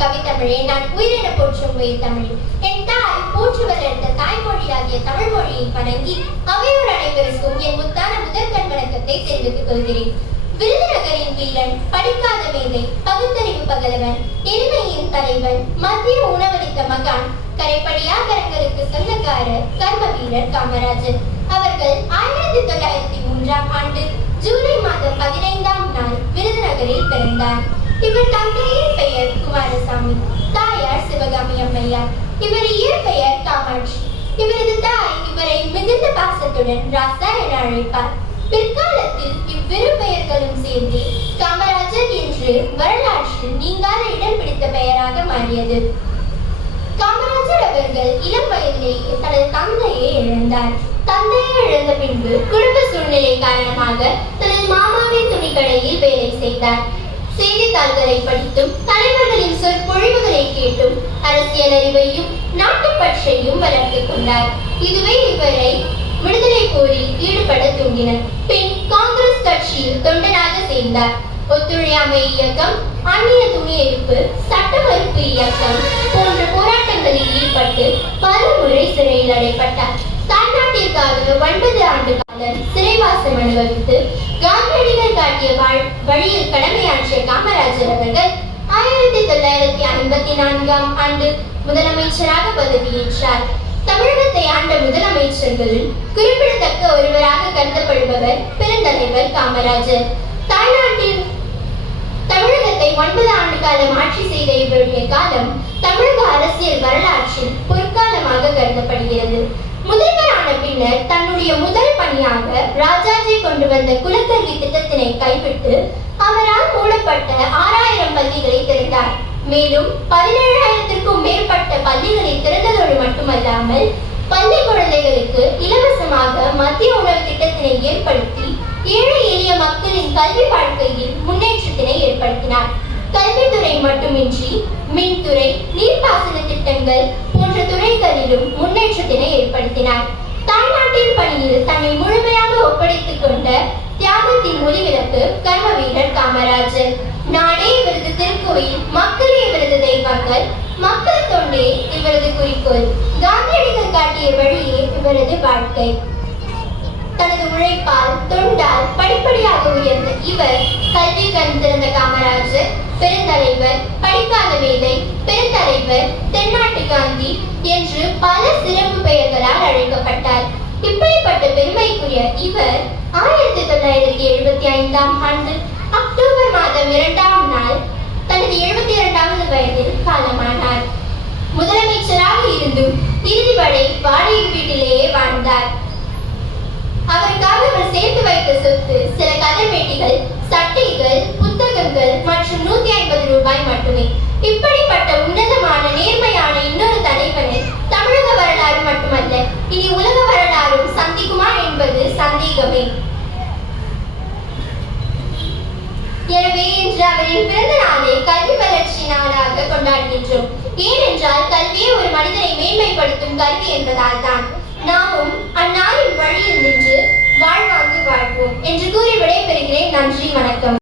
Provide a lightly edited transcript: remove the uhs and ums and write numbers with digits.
கவித்தமிழே நான் உயிரென போற்றும் உயிர் தமிழ். என் தாய் போற்றுவதெடுத்த தாய்மொழியாகிய தமிழ் மொழியை வணங்கி அவையோர் அனைவருக்கும் என் முத்தான முதற்கண் வணக்கத்தை தெரிவித்துக் கொள்கிறேன். விருதுநகரின் வீரன், படிக்காத மேதை, பகுத்தறிவு பகலவன், எளிமையின் தலைவன், மத்திய உணவளித்த மகான், கரைப்படியா கரங்களுக்கு சொந்தக்காரர், கர்ம வீரர் காமராஜர் அவர்கள் 1903ஆம் ஆண்டு ஜூலை மாதம் 15ஆம் நாள் விருதுநகரில் பிறந்தார். இவர் தந்தையின் பெயர் குமாரசாமி, தாயார் சிவகாமி அம்மையார். இவர் இயற்பெயர் காமாட்சி. இவரது தாய் இவரை மிகுந்த பாசத்துடன் ராசா என அழைப்பார். பிற்காலத்தில் இவ்விரு பெயர்களும் சேர்ந்து காமராஜர் என்று வரலாற்றில் நீங்காத இடம் பிடித்த பெயராக மாறியது. காமராஜர் அவர்கள் இளம் வயதிலேயே தனது தந்தையை இழந்தார். தந்தையை இழந்த பின்பு குடும்ப சூழ்நிலை காரணமாக தனது மாமாவின் துணிக்கடையில் வேலை செய்தார். செய்தித்தாள்களை படித்தும் தலைவர்களின் சொற்பொழிவுகளை கேட்டும் அரசியல் அறிவையும் நாட்டுப்பற்றையும் வளர்த்துக் கொண்டார். இதுவே இவரை விடுதலை போரில் ஈடுபட தூண்டினர். பின் காங்கிரஸ் கட்சியில் தொண்டனாக சேர்ந்தார். ஒத்துழையாமை இயக்கம், அந்நிய துணி எரிப்பு, சட்ட மறுப்பு இயக்கம் போன்ற போராட்டங்களில் ஈடுபட்டு பல முறை சிறையில் அடைப்பட்டார். தாய்நாட்டிற்காக 9 ஆண்டு காலம் சிறைவாசம் அனுபவித்து காந்தியடிகள் காட்டிய வழியில் கடமையாற்றிய காமராஜர் அவர்கள் 1954ஆம் ஆண்டு முதலமைச்சராக பதவியேற்றார். தமிழகத்தை ஆண்ட முதலமைச்சர்களில் குறிப்பிடத்தக்க ஒருவராக கருதப்படுபவர் பெருந்தலைவர் காமராஜர். தாய்நாட்டில் தமிழகத்தை 9 ஆண்டு காலம் ஆட்சி செய்த இவருடைய காலம் தமிழக அரசியல் வரலாற்றில் பொற்காலமாக கருதப்படுகிறது. முதல்வரான பின்னர் தன்னுடைய முதல் பணியாக ராஜாஜி கொண்டு வந்த குலக்கல்வி திட்டத்தினை கைவிட்டு அவரால் மூடப்பட்ட 6000 பள்ளிகளை திறந்தார். மேலும் 17,000க்கும் மேற்பட்ட பள்ளிகளை திறந்ததோடு மட்டுமல்லாமல் பள்ளி குழந்தைகளுக்கு இலவசமாக மத்திய உணவு திட்டத்தினை ஏற்படுத்தி ஏழை எளிய மக்களின் கல்வி வாழ்க்கையில் முன்னேற்றத்தினை ஏற்படுத்தினார். கல்வித்துறை மட்டுமின்றி மின்துறை, நீர்ப்பாசன திட்டங்கள் போன்ற துறைகளிலும் முன்னேற்றத்தினை ஏற்படுத்தினார். தாய்நாட்டின் பணியில் தன்னை முழுமையாக ஒப்படைத்துக் கொண்ட தியாகத்தின் ஒளிவிளக்கு கர்ம வீரர் காமராஜர். நாடே இவரது திருக்கோயில், மக்களே இவரது தெய்வங்கள், மக்கள் தொண்டே இவரது குறிக்கோள். காந்தியடிகள் காட்டிய வழியே இவரது வாழ்க்கை. தனது உழைப்பால் தொண்டால் படிப்படியாக உயர்ந்த இவர் கல்வி கண் திறந்த காமராஜர், பெருந்தலைவர், படிக்காத மேதை, பெருந்தலைவர், தென்னாட்டு காந்தி என்று பல சிறப்பு பெயர்களால் அழைக்கப்பட்டார். இப்படிப்பட்ட பெருமைக்குரிய இவர் 1975ஆம் ஆண்டு அக்டோபர் மாதம் 2ஆம் நாள் தனது 72வது வயதில் காலமானார். முதலமைச்சராக இருந்தும் இறுதி வரை வாடகை வீட்டிலேயே வாழ்ந்தார். அவருக்காக அவர் சேர்த்து வைத்த சொத்து சில கதர்பேட்டிகள், சட்டைகள், புத்தகங்கள் மற்றும் 150 ரூபாய் மட்டுமே. இப்படிப்பட்ட உன்னதமான நேர்மையான இன்னொரு தலைவனை தமிழக வரலாறு மட்டுமல்ல, இனி உலக வரலாறும் சந்திக்குமா என்பது சந்தேகமே. எனவே இன்று அவரின் பிறந்த நாளை கல்வி வளர்ச்சி நாளாக கொண்டாடுகின்றோம். ஏனென்றால் கல்வியே ஒரு மனிதனை மேன்மைப்படுத்தும் கல்வி என்பதால் தான். நாமும் அந்நாளின் வழியில் நின்று வாழ்வாங்கு வாழ்வோம் என்று கூறி விடைபெறுகிறேன். நன்றி, வணக்கம்.